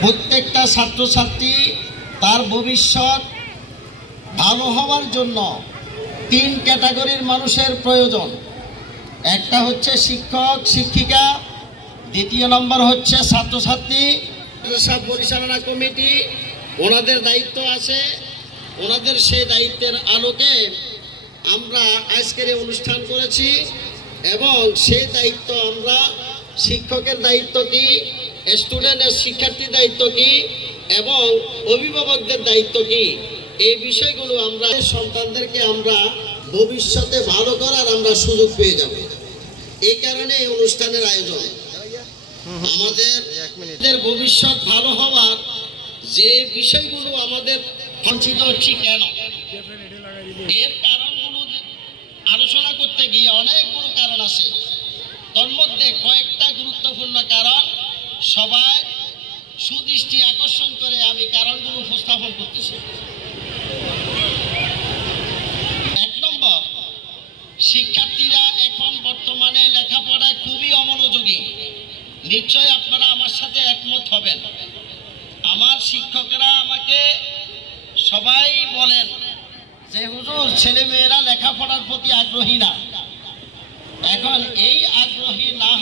প্রত্যেকটা ছাত্রছাত্রী তার ভবিষ্যৎ ভালো হওয়ার জন্য তিন ক্যাটাগরির মানুষের প্রয়োজন। একটা হচ্ছে শিক্ষক শিক্ষিকা, দ্বিতীয় নম্বর হচ্ছে ছাত্রছাত্রী। পরিচালনা কমিটি ওনাদের দায়িত্ব আছে, ওনাদের সেই দায়িত্বের আলোকে আমরা আজকের এই অনুষ্ঠান করেছি এবং সেই দায়িত্ব আমরা শিক্ষকের দায়িত্ব কি, স্টুডেন্টের শিক্ষার্থীর দায়িত্ব কি এবং অভিভাবকদের দায়িত্ব কি, এই বিষয়গুলো আমরা সন্তানদেরকে আমরা ভবিষ্যতে ভালো করার আমরা সুযোগ পেয়ে যাব। এই কারণে এই অনুষ্ঠানের আয়োজন। আমাদের ভবিষ্যৎ ভালো হওয়ার যে বিষয়গুলো আমাদের বঞ্চিত হচ্ছে কেন, এর কারণগুলো আলোচনা করতে গিয়ে অনেকগুলো কারণ আছে। তার মধ্যে কয়েকটা গুরুত্বপূর্ণ কারণ সবাই সুদৃষ্টি আকর্ষণ করে আমি কারণগুলো উপস্থাপন করতেছি। এক নম্বর, শিক্ষার্থীরা এখন বর্তমানে লেখাপড়ায় খুবই অমনোযোগী। নিশ্চয় আপনারা আমার সাথে একমত হবেন। আমার শিক্ষকেরা আমাকে সবাই বলেন যে হুজুর, ছেলে মেয়েরা লেখাপড়ার প্রতি আগ্রহী না। এখন এই আগ্রহী না